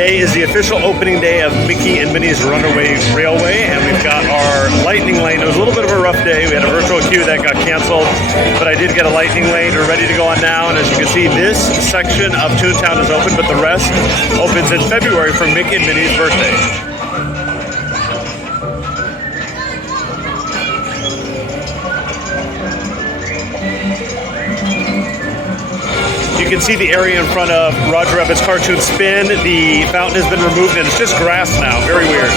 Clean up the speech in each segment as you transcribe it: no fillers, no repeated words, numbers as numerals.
Today is the official opening day of Mickey and Minnie's Runaway Railway, and we've got our lightning lane. It was a little bit of a rough day. We had a virtual queue that got canceled, but I did get a lightning lane. We're ready to go on now, and as you can see, this section of Toontown is open, but the rest opens in February for Mickey and Minnie's birthday. You can see the area in front of Roger Rabbit's Cartoon Spin. The fountain has been removed and it's just grass now. Very weird.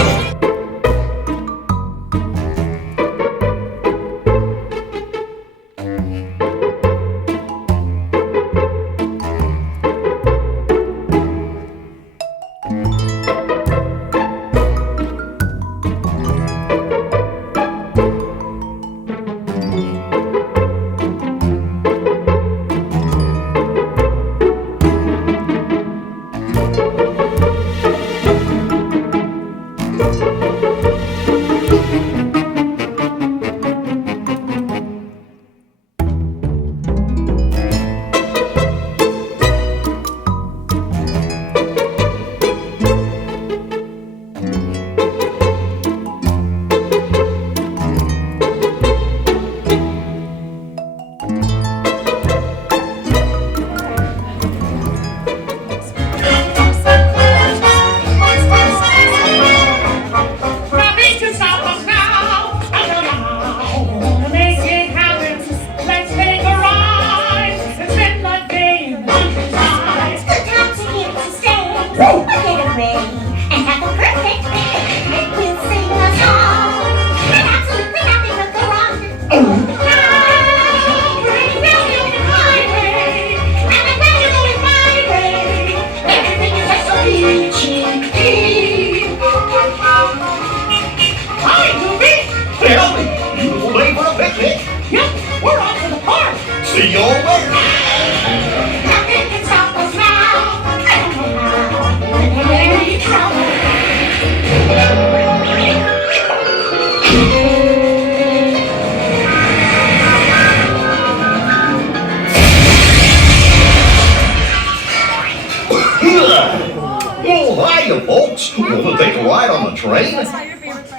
Folks, want to take a ride on the train?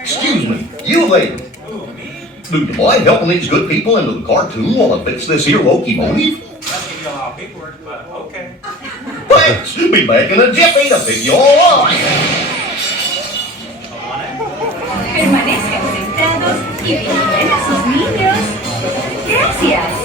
Excuse me, you lady. Do the boy helping these good people into the cartoon want to fix this here locomotive? Okay. Thanks. Be back in a jiffy to pick you all up. Permanezcan sentados y vigilen a sus niños. Gracias.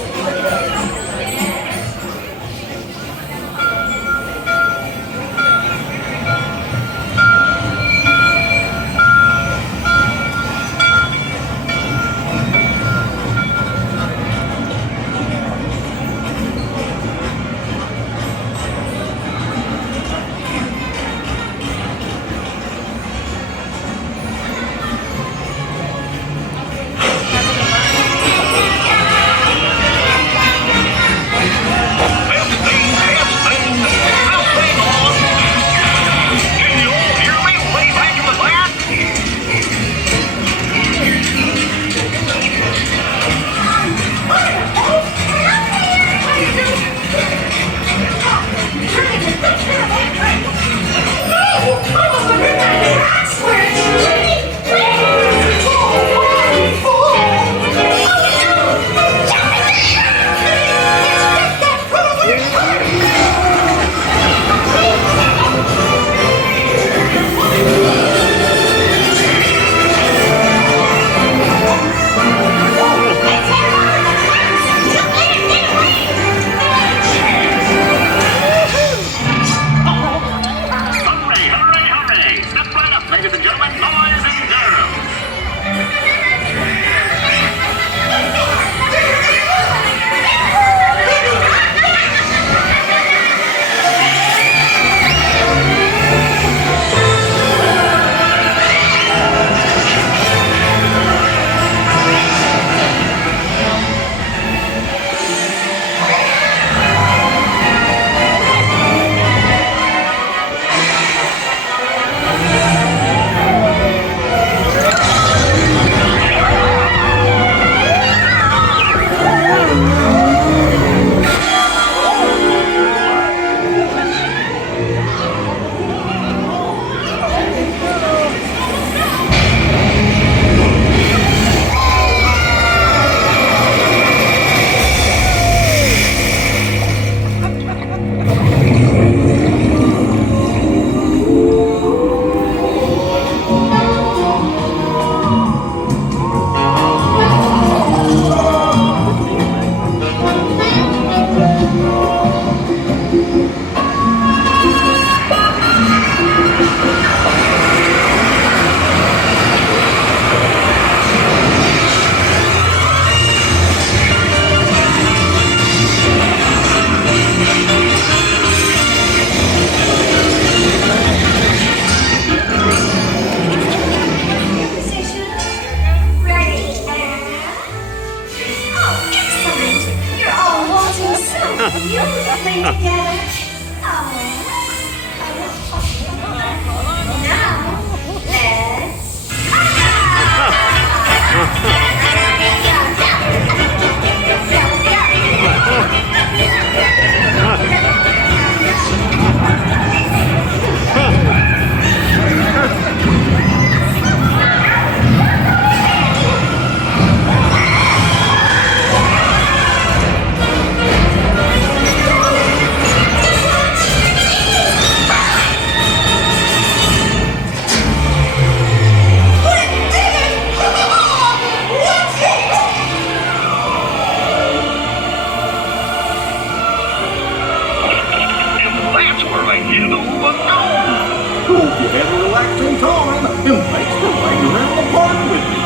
Hope you had a relaxing time, and thanks for riding around the park with me.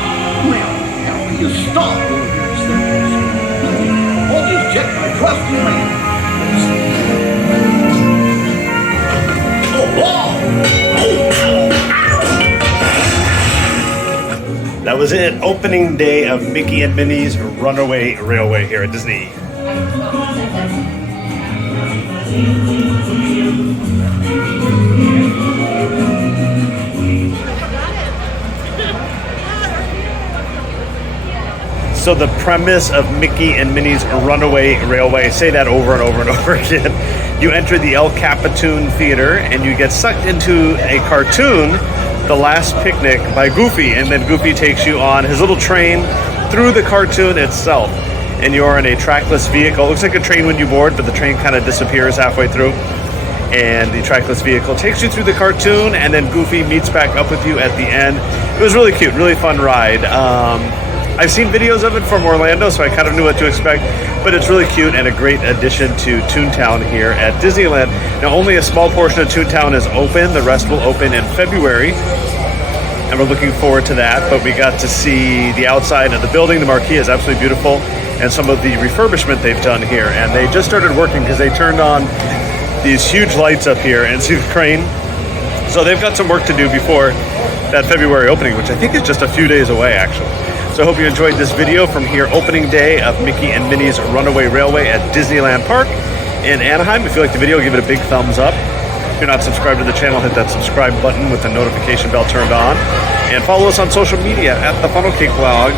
Now, how do you stop one of these things? I'll just check my trusty man. Oh, wow! That was it. Opening day of Mickey and Minnie's Runaway Railway here at Disney. So the premise of Mickey and Minnie's Runaway Railway, say that over and over and over again. You enter the El Capitan Theater and you get sucked into a cartoon, The Last Picnic by Goofy, and then Goofy takes you on his little train through the cartoon itself. And you're in a trackless vehicle. It looks like a train when you board, but the train kind of disappears halfway through. And the trackless vehicle takes you through the cartoon, and then Goofy meets back up with you at the end. It was really cute, really fun ride. I've seen videos of it from Orlando, so I kind of knew what to expect, but it's really cute and a great addition to Toontown here at Disneyland. Now, only a small portion of Toontown is open. The rest will open in February, and we're looking forward to that. But we got to see the outside of the building. The marquee is absolutely beautiful, and some of the refurbishment they've done here. And they just started working because they turned on these huge lights up here, and see the crane. So they've got some work to do before that February opening, which I think is just a few days away, actually. So I hope you enjoyed this video from here, opening day of Mickey and Minnie's Runaway Railway at Disneyland Park in Anaheim. If you liked the video, give it a big thumbs up. If you're not subscribed to the channel, hit that subscribe button with the notification bell turned on. And follow us on social media at The Funnel Cake Blog.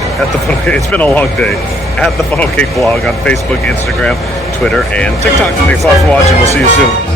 It's been a long day. At The Funnel Cake Blog on Facebook, Instagram, Twitter, and TikTok. Thanks a lot for watching. We'll see you soon.